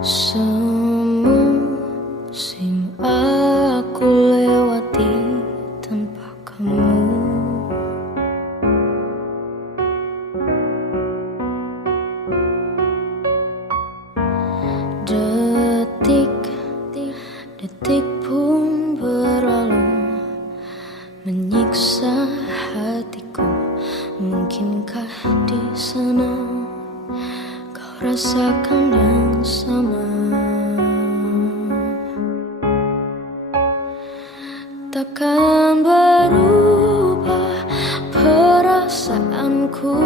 Semusim aku lewati tanpa kamu. Detik-detik pun berlalu, menyiksa hatiku. Mungkinkah di sana kau rasakan yang sama? Takkan berubah perasaanku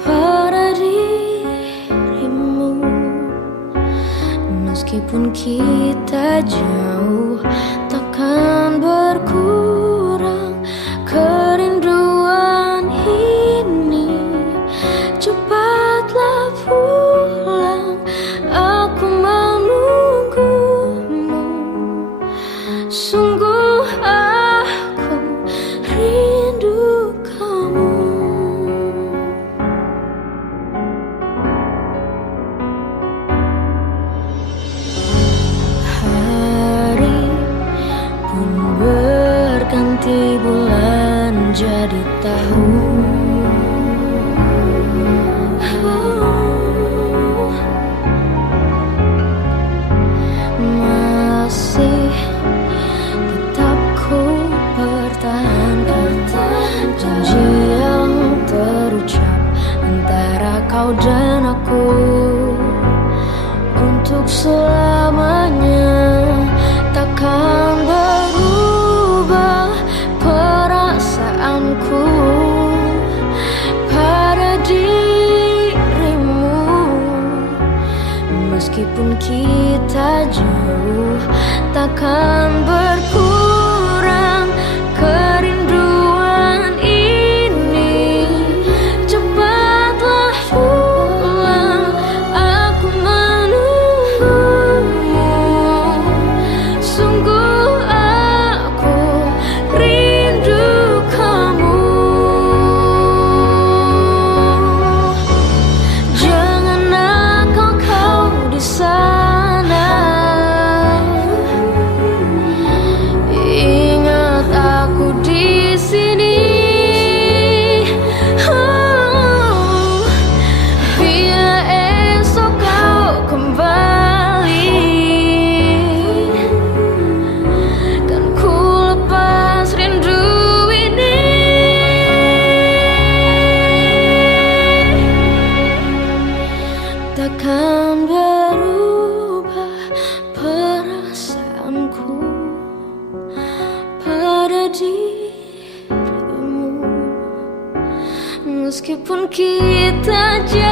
pada dirimu. Meskipun kita jauh, takkan berkurang kerinduan ini. Cepatlah pulang, aku menunggumu. Sungguh aku rindu kamu. Hari pun berganti, bulan jadi tahun. Masih tetap ku pertahankan janji yang terucap antara kau dan aku untuk selamanya. Takkan berubah perasaanku pada dirimu. Meskipun kita jauh, takkan berkurang kerinduan ini. Cepatlah pulang, aku menunggumu. Sungguh aku rindu kamu. Jangan nakal kau di sana, ingat aku di sini. Bila esok kau kembali, kan ku lepas rindu ini. Takkan berubah perasaanku pada dirimu. Meskipun kita jauh.